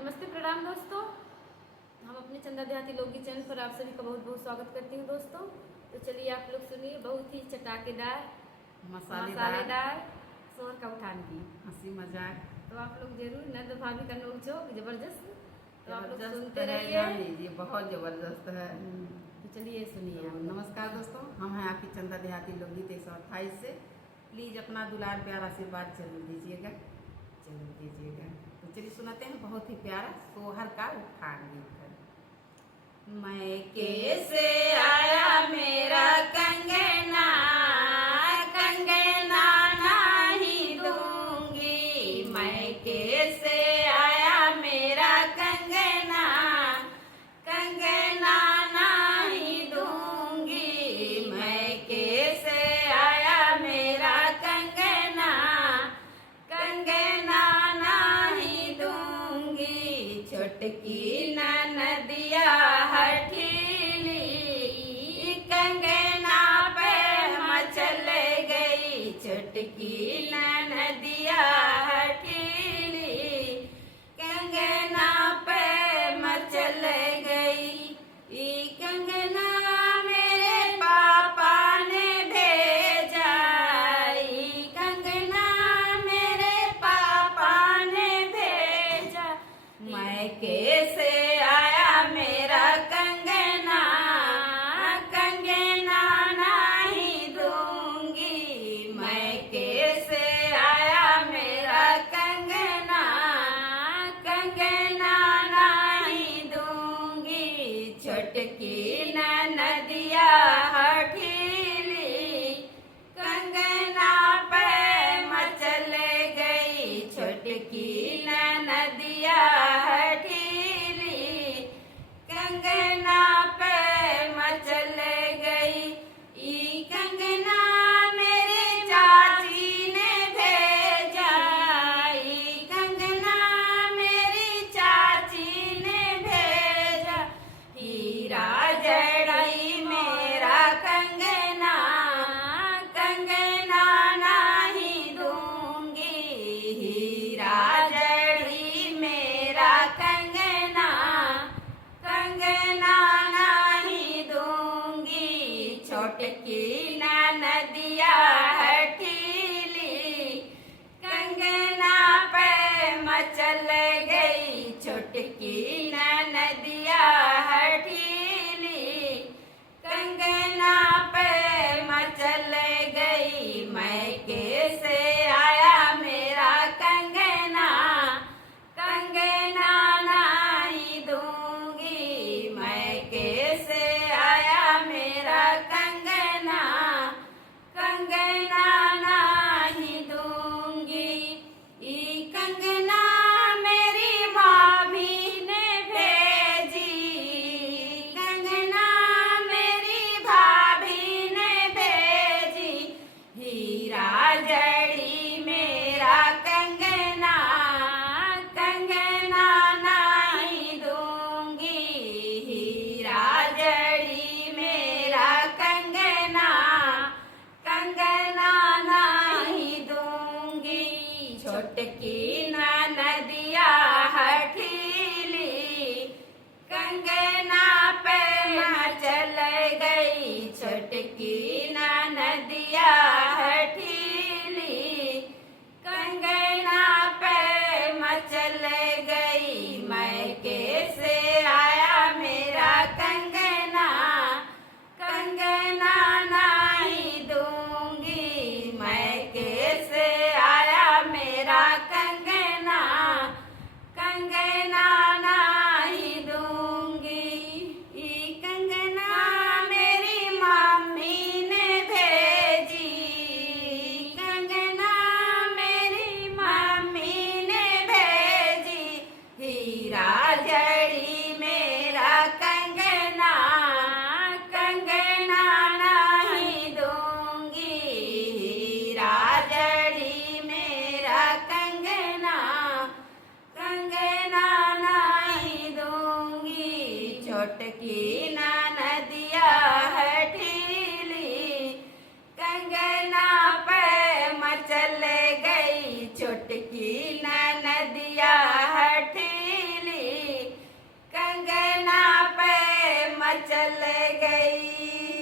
नमस्ते प्रणाम दोस्तों। हम अपने चंदा देहाती लोकगीत चैनल पर आप सभी का बहुत बहुत स्वागत करती हूँ दोस्तों। तो चलिए आप लोग सुनिए बहुत ही चटाकेदार मसालेदार शोर का उठान की हंसी मजाक। तो आप लोग जरूर नंद भाभी का नोक-झोंक जबरदस्त। तो आप लोग सुनते है रहिए। ये बहुत जबरदस्त है। तो चलिए सुनिए। तो नमस्कार दोस्तों, हम हैं आपकी चंदा देहाती लोकगीत 128 से। प्लीज अपना दुलार प्यार आशीर्वाद जरूर दीजिएगा। तो चलिए सुनाते हैं बहुत ही प्यारा सोहर का उठान गीत है। मैं कैसे आया मेरा कंगना, कंगना नहीं दूंगी। मैं कैसे आया मेरा कंगना, कंगना नहीं दूंगी। मैं कैसे आया मेरा कंगना, कंगना नहीं दूंगी। छोटकी नदिया हठीली कंगना पे मचल गई। छोटकी नदिया हठीली कंगना पे मचल गई। ई कंगना मेरे पापा ने भेजा, ई कंगना मेरे पापा ने भेजा। मैं कैसे आया मेरा कंगना, कंगना नहीं दूंगी। मैं कैसे आया मेरा कंगना, कंगना नहीं दूंगी। छोटकी नदिया हठीली कंगना पे मचल गई। छोटकी नदिया हठीली कंगना पे मचल गई। ई कंगना मेरे चाची ने भेजा, ई कंगना मेरी चाची ने भेजा। हीरा जड़ई मेरा कंगना, कंगना नहीं दूंगी। हीरा जड़ी मेरा कंगना, कंगना नहीं दूंगी। छोटकी नदिया हठीली कंगना पे मचल गई। छोटकी नदिया हठीली कंगना पे मचल गई। मैं कैसे आया मेरा कंगना, कंगना नहीं दूंगी। मैं कैसे आया मेरा कंगना, कंगना नहीं दूंगी। ई कंगना मेरी भाभी ने भेजी, कंगना मेरी भाभी ने भेजी। हीरा जड़ी मेरा कंगना, कंगना नहीं दूंगी। हीरा जड़ी मेरा कंगना, कंगना नहीं दूंगी। छोटकी नदिया हठीली कंगना पे मचल गई। छोटकी नदिया हठीली कंगना पे मचल गई। मैं कैसे आया मेरा कंगना, कंगना नहीं दूंगी। मैं कैसे आया मेरा कंगना, कंगना नहीं दूंगी। ई कंगना मेरी मम्मी ने भेजी, कंगना मेरी मम्मी ने भेजी। हीरा जड़ी मेरा कंगना, कंगना नहीं दूंगी। हीरा जड़ी मेरा कंगना, कंगना नहीं दूंगी। छोटकी नदिया हठीली कंगना पे मचल गई। छोटकी नदिया हठीली चल गई।